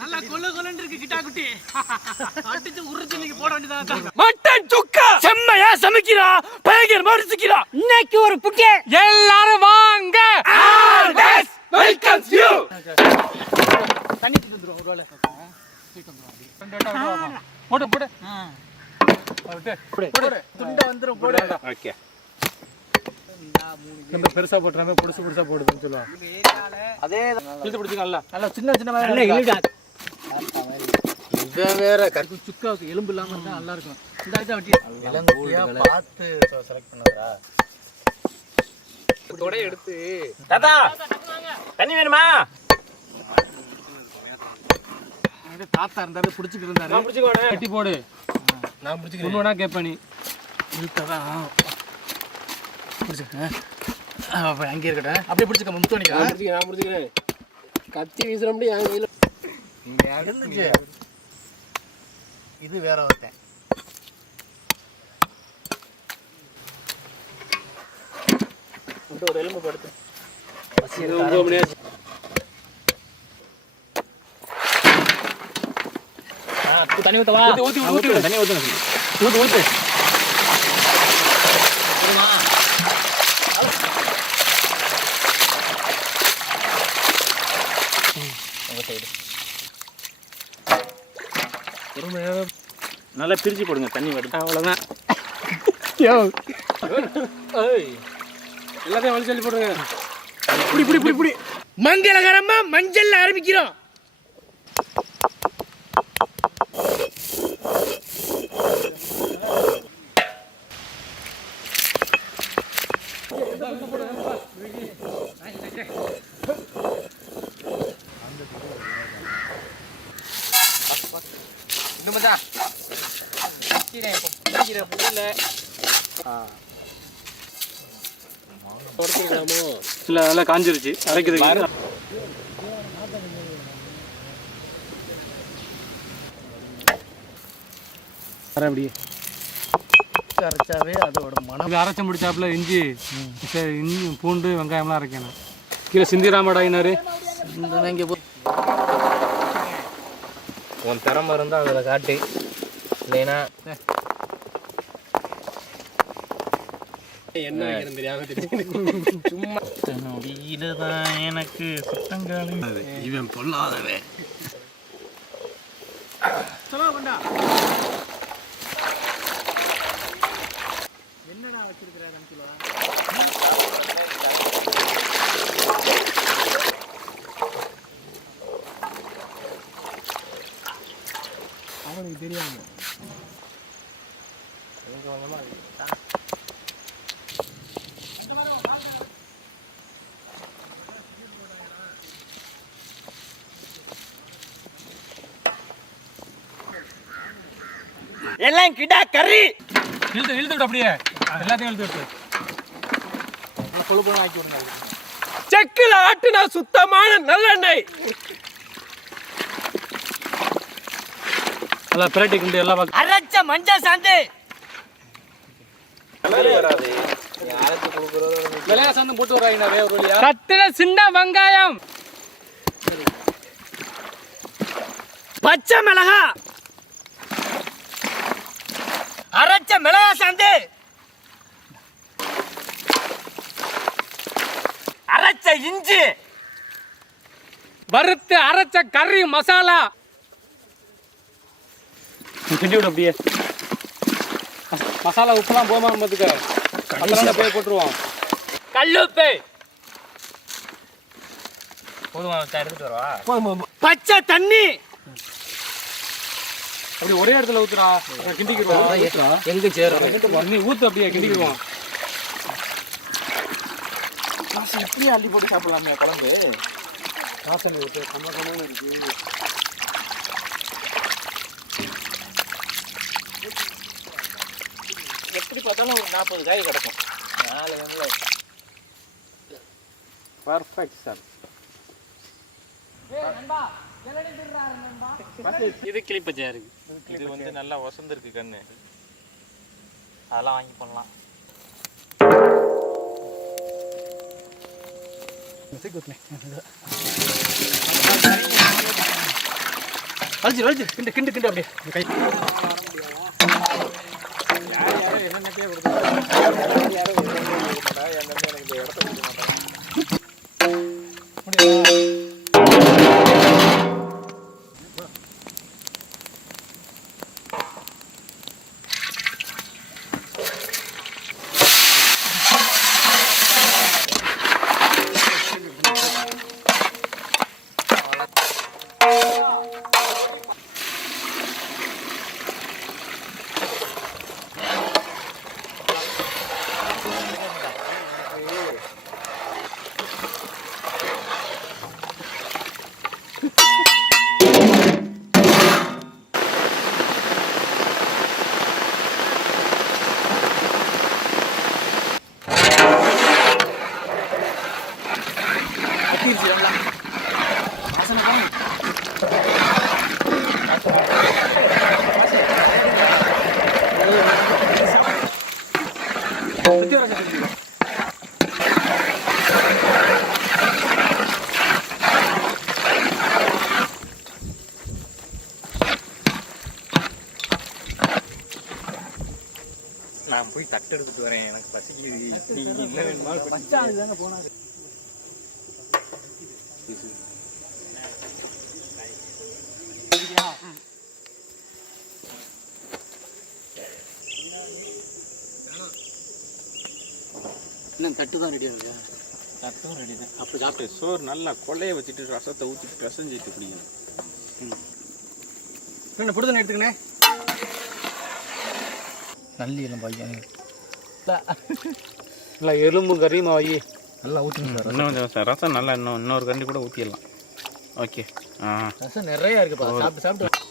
நல்லா கொல்ல கொல்லன்னு இருக்கு கிட்டா குட்டி. அடிச்சு உருச்சு நீங்க போட வேண்டியதா. மட்டன் சுக்கா செம்மையா சமைக்கிறா, பயங்கரமா ருசிக்கிறா. இன்னைக்கு ஒரு புக்கே எல்லாரும் வாங்க. Always welcomes you. தண்ணி தந்துரும் ஒரு வேளை. போடு போடு. போடு. துண்ட வந்துரும் போடு. ஓகே. நம்ம பெருசா போட்றாமே புடிச்சு புடிச்சா போடுதுன்னு சொல்லுவாங்க. அதே இழுத்து பிடிச்சு நல்லா சின்ன சின்ன நல்லா இழுடா. இத வேற கருக்கு சுக்காவுக்கு எலும்பு இல்லாம இருந்தா நல்லா இருக்கும். இந்த ஐட்ட வட்டி எலும்புயா பார்த்து செலக்ட் பண்ணறா. தொட எடுத்து தாத்தா தண்ணி வேணுமா? அந்த தாத்தா இருந்தாரு புடிச்சிட்டு இருந்தாரு. நான் புடிச்சுக்கோனே. கட்டி போடு. நான் புடிச்சிக்கிறேன். ஒண்ணுனா கேப்ப நீ. இழுத்ததா. புடிச்சுக்க. அப்ப அங்க இருக்கடா. அப்படியே புடிச்சுக்க முத்துவனிக்கா. நான் புடிச்சுக்கிறேன். கத்தி வீசுற முடியும் என் கையில. நீங்க அடந்துச்சு. இது வேற ஒருத்தன். ஒரு எலும்பு படுத்து. இது 9 மணி ஆச்சு. தண்ணி ஊத்தவா? ஊத்தி தண்ணி ஊத்து. ஊத்து. நல்லா பிரிச்சு போடுங்க தண்ணி வருது. அவ்வளவுதான். எல்லாத்தையும் வலிச்சு சொல்லி போடுங்க. புடி. மங்களகரமா மஞ்சள் ஆரம்பிக்கிறோம். இல்ல நல்லா காஞ்சிருச்சு அரைக்குது. அப்படியே அரைச்சாவே அதோட மனம். அரைச்ச முடிச்சாப்புல இஞ்சி பூண்டு வெங்காயம்லாம் அரைக்கணும். கீழே சிந்திராமடாயினாரு. உன் திறமை இருந்தா அதில் காட்டு, இல்லைன்னா என்ன தெரியாம சும்மா நொடியில்தான் எனக்கு சுத்தங்காலம். இவன் பொல்லாதவன். என்னடா வச்சிருக்கிறாரு சொல்லுவா. அவனுக்கு தெரியாம எல்லாம் கிடா கறி. இழுத்து அப்படியே எல்லாத்தையும் இழுத்து கொழுப்பு ஆக்கி விடுங்க. செக்கில் ஆட்டுனா சுத்தமான நல்லெண்ணெய். எல்லாம் பிரட்டிக்கு எல்லாம் அரைச்ச மஞ்சள் சாந்து. வெள்ளையா சாந்து போட்டு வராங்க. கத்திர சின்ன வெங்காயம், பச்சை மிளகா, அரைச்ச மிளகா சாந்து, அரைச்ச இஞ்சி, வறுத்து அரைச்ச கறி மசாலா. கிண்டி விட அப்படியே. மசாலா உப்புலாம் போமா பார்த்துக்க. அதெல்லாம் போய் போட்டுருவோம். கல்லுப்பு, போதுமா எடுத்துட்டு வரவா? பச்சை தண்ணி அப்படி ஒரே இடத்துல ஊத்துறா. கிண்டிக்கிடுவோம். எங்க சேரும் நீ ஊத்து அப்படியே கிண்டிக்கிடுவோம். இப்படியே அள்ளி போட்டு சாப்பிடலாமே குழம்பு. வாசனை இருக்கு, கம்ம இருக்கு. எப்படி பார்த்தாலும் ஒரு 40 காய் கிடக்கும். 4 வெங்காயம். Perfect sir. இது கிளிப்பச்சையா இருக்கு. இது வந்து நல்லா வசந்திருக்கு கண்ணு. அதெல்லாம் வாங்கி பண்ணலாம். வலிச்சு கிண்டு கிண்டு கிண்டு அப்படியே கை என்னென்னத்தையே கொடுத்து யாரும் என் தம்பி எனக்கு இந்த இடத்த கொடுக்க மாட்டாங்க. நான் போய் தட்டு எடுத்துட்டு வரேன், எனக்கு பசிக்குது. நீங்க என்ன வேணுமாலும் மச்சானுக்கு போனாங்க. இன்னும் தட்டு தான் ரெடியா இருக்கா? தட்டும் ரெடி தான். அப்போ சாப்பிட்டு சோறு நல்லா கொள்ளைய வச்சுட்டு ரசத்தை ஊற்றிட்டு ரசஞ்சிட்டு குடிக்கணும். என்ன புடுதனை எடுத்துக்கணே. நல்லி எல்லாம் பையன் இல்லை எலும்பு கறியுமா வை. நல்லா ஊற்றுங்க சார். இன்னும் கொஞ்சம் ரசம் நல்லா இன்னொரு கண்டி கூட ஊற்றிடலாம். ஓகே. ரசம் நிறையா இருக்குப்பா. சாப்பிட்டு சாப்பிட்டு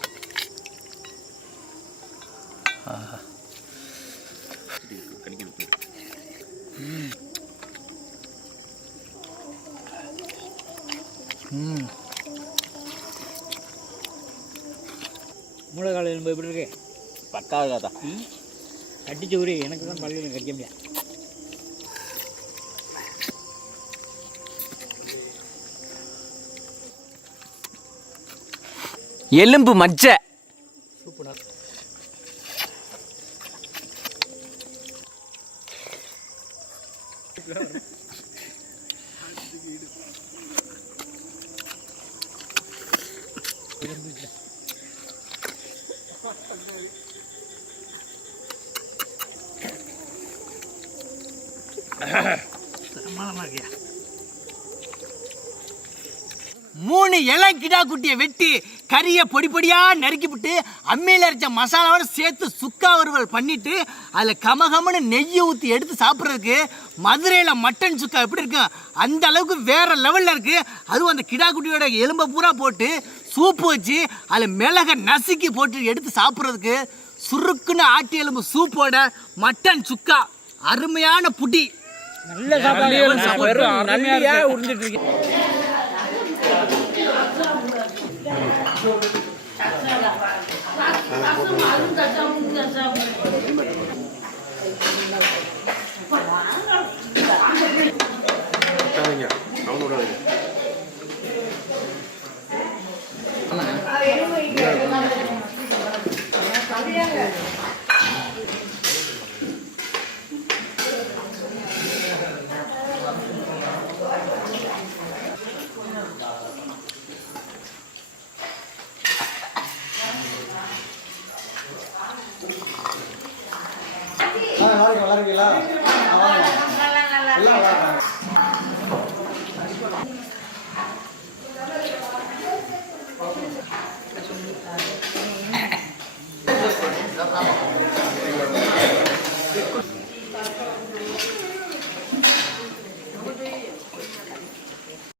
மூளைக்கால எலும்பு எப்படி இருக்கு? பக்காகாதா? கட்டிச்சு ஊரே எனக்கு தான் பள்ளியில் கட்டிக்க முடியாது. எலும்பு மஜ்ஜை சூப்பராக மூணு இளம் கிடா குட்டியை வெட்டி கறியை பொடி பொடியாக நறுக்கிவிட்டு அம்மியில் அரைச்ச மசாலாவோட சேர்த்து சுக்கா வறுவல் பண்ணிட்டு அதில் கமகமன்னு நெய்யை ஊற்றி எடுத்து சாப்பிட்றதுக்கு மதுரையில் மட்டன் சுக்கா எப்படி இருக்கும் அந்த அளவுக்கு வேற லெவலில் இருக்குது. அதுவும் அந்த கிடா குட்டியோட எலும்பை பூரா போட்டு சூப்பு வச்சு அதில் மிளகை நசுக்கி போட்டு எடுத்து சாப்பிட்றதுக்கு சுருக்குன்னு ஆட்டி எலும்பு சூப்போட மட்டன் சுக்கா அருமையான புட்டி. நல்ல சாப்பாடு நல்லையா உறிஞ்சிட்டு இருக்கேன். நல்லா இருக்கீங்களா?